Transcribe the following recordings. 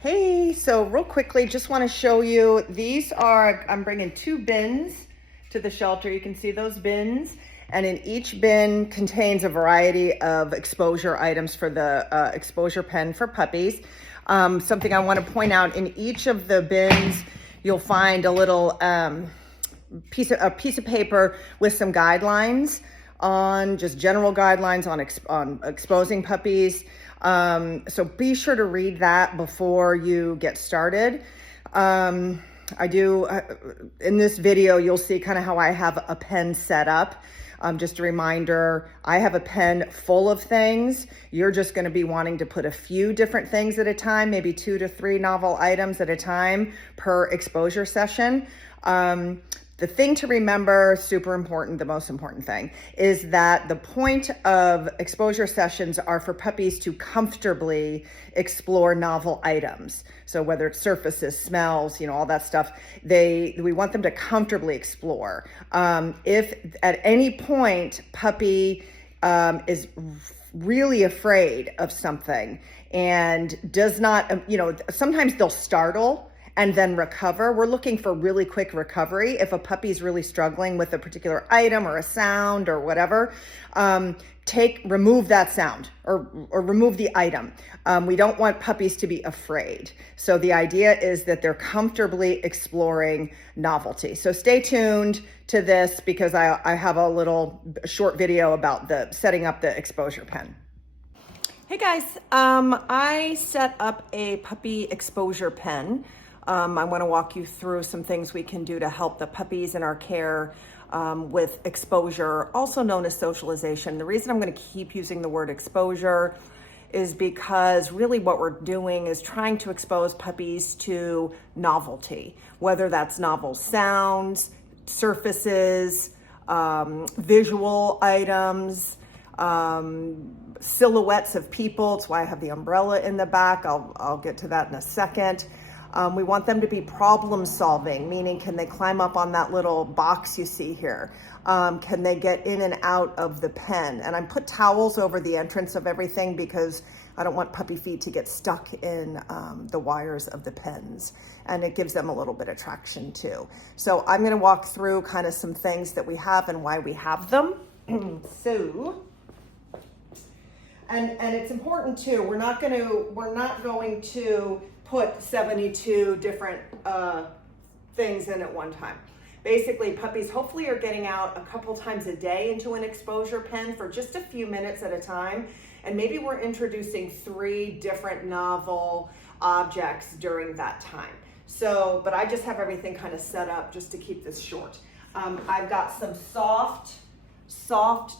Hey, so real quickly, just want to show you, these are, I'm bringing 2 bins to the shelter. You can see those bins, and in each bin contains a variety of exposure items for the exposure pen for puppies. Something I want to point out, in each of the bins, you'll find a little piece of paper with some guidelines on, just general guidelines on exposing puppies. So be sure to read that before you get started. In this video, you'll see kind of how I have a pen set up. Just a reminder, I have a pen full of things. You're just going to be wanting to put a few different things at a time, maybe 2 to 3 novel items at a time per exposure session. The thing to remember, super important, the most important thing, is that the point of exposure sessions are for puppies to comfortably explore novel items. So whether it's surfaces, smells, all that stuff, we want them to comfortably explore. If at any point puppy is really afraid of something and does not, sometimes they'll startle and then recover. We're looking for really quick recovery. If a puppy's really struggling with a particular item or a sound or whatever, remove that sound or remove the item. We don't want puppies to be afraid. So the idea is that they're comfortably exploring novelty. So stay tuned to this because I have a little short video about setting up the exposure pen. Hey guys, I set up a puppy exposure pen. I want to walk you through some things we can do to help the puppies in our care with exposure, also known as socialization. The reason I'm going to keep using the word exposure is because really what we're doing is trying to expose puppies to novelty, whether that's novel sounds, surfaces, visual items, silhouettes of people. That's why I have the umbrella in the back. I'll get to that in a second. We want them to be problem solving, meaning can they climb up on that little box you see here? Can they get in and out of the pen? And I put towels over the entrance of everything because I don't want puppy feet to get stuck in the wires of the pens, and it gives them a little bit of traction too. So I'm going to walk through kind of some things that we have and why we have them. And it's important too. We're not going to put 72 different things in at one time. Basically, puppies hopefully are getting out a couple times a day into an exposure pen for just a few minutes at a time. And maybe we're introducing 3 different novel objects during that time. So, but I just have everything kind of set up just to keep this short. I've got some soft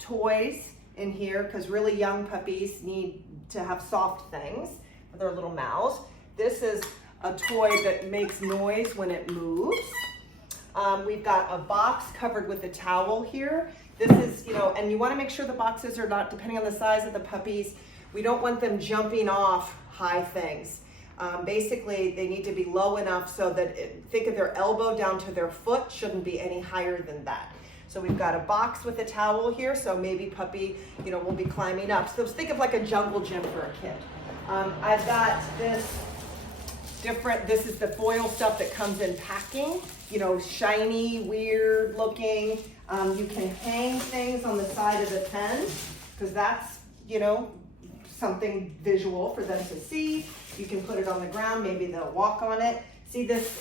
toys in here because really young puppies need to have soft things for their little mouths. This is a toy that makes noise when it moves. We've got a box covered with a towel here. This is, and you want to make sure the boxes are not, depending on the size of the puppies, we don't want them jumping off high things. Basically, they need to be low enough so that, think of their elbow down to their foot, shouldn't be any higher than that. So we've got a box with a towel here, so maybe puppy, will be climbing up. So think of like a jungle gym for a kid. I've got this is the foil stuff that comes in packing, shiny, weird looking. You can hang things on the side of the pen because that's, something visual for them to see. You can put it on the ground, maybe they'll walk on it. See this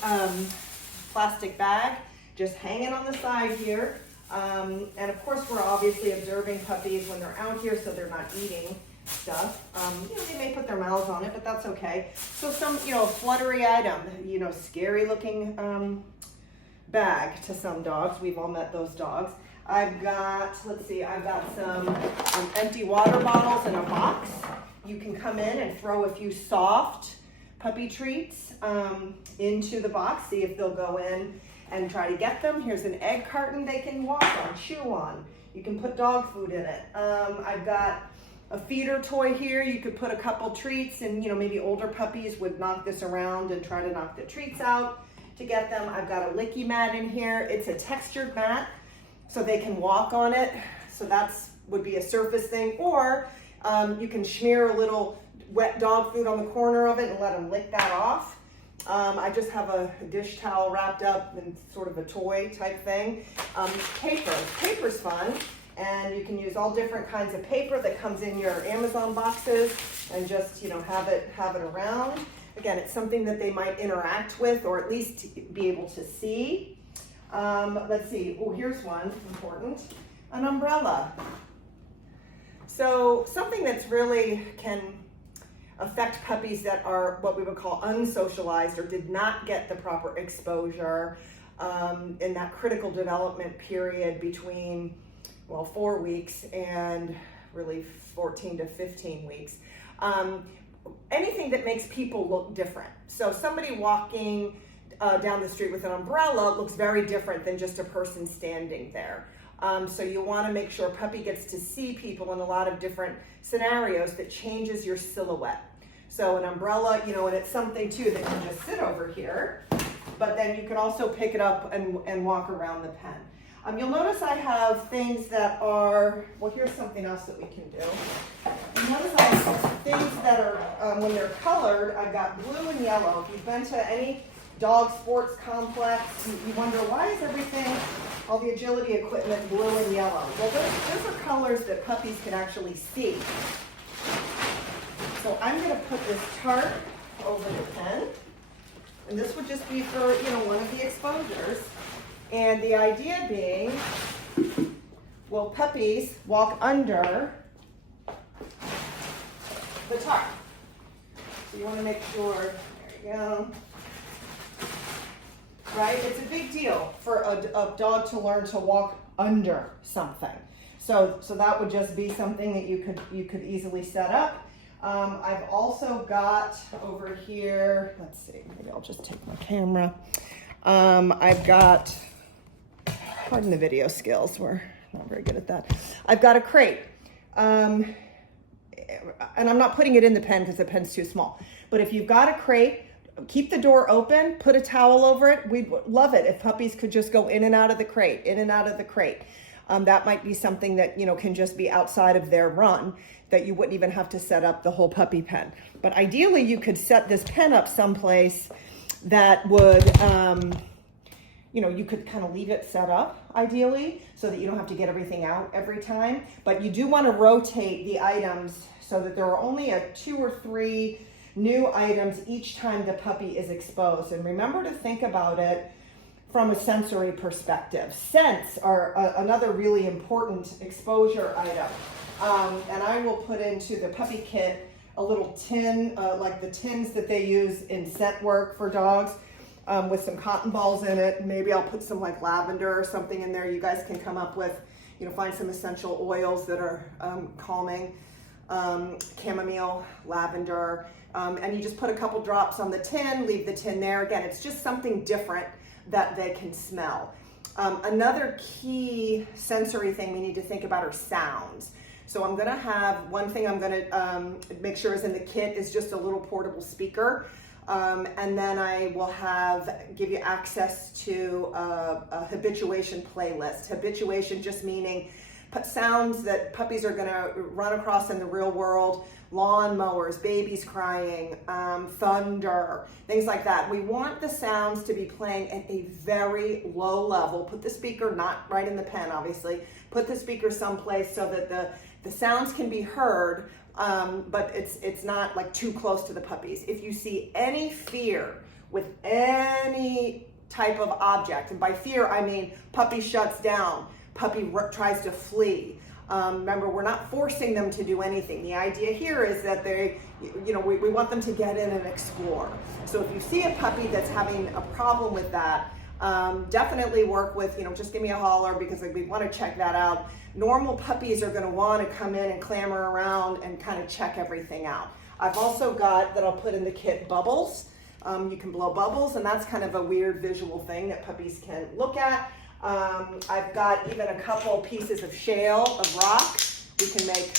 plastic bag just hanging on the side here. And of course, we're obviously observing puppies when they're out here so they're not eating stuff. They may put their mouths on it, but that's okay. So some, fluttery item, scary looking bag to some dogs. We've all met those dogs. I've got some empty water bottles in a box. You can come in and throw a few soft puppy treats into the box, see if they'll go in and try to get them. Here's an egg carton they can walk on, chew on. You can put dog food in it. I've got a feeder toy here. You could put a couple treats and, maybe older puppies would knock this around and try to knock the treats out to get them. I've got a licky mat in here. It's a textured mat so they can walk on it. So that's would be a surface thing. Or you can smear a little wet dog food on the corner of it and let them lick that off. I just have a dish towel wrapped up in sort of a toy type thing. Paper's fun, and you can use all different kinds of paper that comes in your Amazon boxes, and just, you know, have it around. Again, it's something that they might interact with, or at least be able to see. Let's see. Oh, here's one important: an umbrella. So something that's really can affect puppies that are what we would call unsocialized or did not get the proper exposure in that critical development period between, well, 4 weeks and really 14 to 15 weeks. Anything that makes people look different. So somebody walking down the street with an umbrella looks very different than just a person standing there. So you want to make sure puppy gets to see people in a lot of different scenarios that changes your silhouette. So an umbrella, you know, and it's something too that can just sit over here, but then you can also pick it up and walk around the pen. You'll notice I have things that are, well, here's something else that we can do. You notice I have things that are, when they're colored, I've got blue and yellow. If you've been to any dog sports complex, you wonder, why is everything, all the agility equipment, blue and yellow? Well, those are colors that puppies can actually see. So I'm going to put this tarp over the pen, and this would just be for, you know, one of the exposures. And the idea being, will puppies walk under the tarp? So you want to make sure, there you go. Right? It's a big deal for a dog to learn to walk under something. So that would just be something that you could easily set up. I've also got over here, let's see, maybe I'll just take my camera. I've got, pardon the video skills, we're not very good at that. I've got a crate. And I'm not putting it in the pen because the pen's too small. But if you've got a crate, keep the door open, put a towel over it. We'd love it if puppies could just go in and out of the crate, in and out of the crate. That might be something that, you know, can just be outside of their run, that you wouldn't even have to set up the whole puppy pen. But ideally, you could set this pen up someplace that would, you know, you could kind of leave it set up, ideally, so that you don't have to get everything out every time. But you do want to rotate the items so that there are only 2 or 3 new items each time the puppy is exposed. And remember to think about it from a sensory perspective. Scents are another really important exposure item. And I will put into the puppy kit a little tin, like the tins that they use in scent work for dogs, with some cotton balls in it. Maybe I'll put some like lavender or something in there. You guys can come up with, you know, find some essential oils that are calming, chamomile, lavender, and you just put a couple drops on the tin, leave the tin there. Again, it's just something different that they can smell. Another key sensory thing we need to think about are sounds. So I'm gonna have, one thing I'm gonna make sure is in the kit is just a little portable speaker. And then I will give you access to a habituation playlist. Habituation just meaning sounds that puppies are gonna run across in the real world, lawn mowers, babies crying, thunder, things like that. We want the sounds to be playing at a very low level. Put the speaker not right in the pen, obviously. Put the speaker someplace so that the sounds can be heard, but it's not like too close to the puppies. If you see any fear with any type of object, and by fear I mean puppy shuts down, puppy tries to flee. Remember, we're not forcing them to do anything. The idea here is that they, you know, we want them to get in and explore. So if you see a puppy that's having a problem with that, definitely work with, you know, just give me a holler because we want to check that out. Normal puppies are going to want to come in and clamor around and kind of check everything out. I've also got, that I'll put in the kit, bubbles. You can blow bubbles, and that's kind of a weird visual thing that puppies can look at. I've got even a couple pieces of shale, of rock. We can make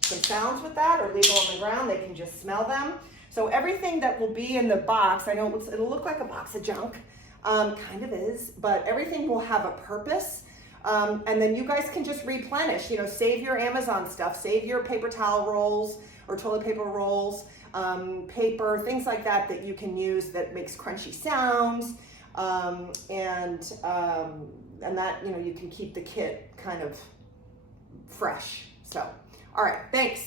some sounds with that or leave them on the ground. They can just smell them. So everything that will be in the box, I know it'll look like a box of junk, kind of is, but everything will have a purpose. And then you guys can just replenish, you know, save your Amazon stuff, save your paper towel rolls or toilet paper rolls, paper, things like that that you can use that makes crunchy sounds. And that, you know, you can keep the kit kind of fresh. So, all right, thanks.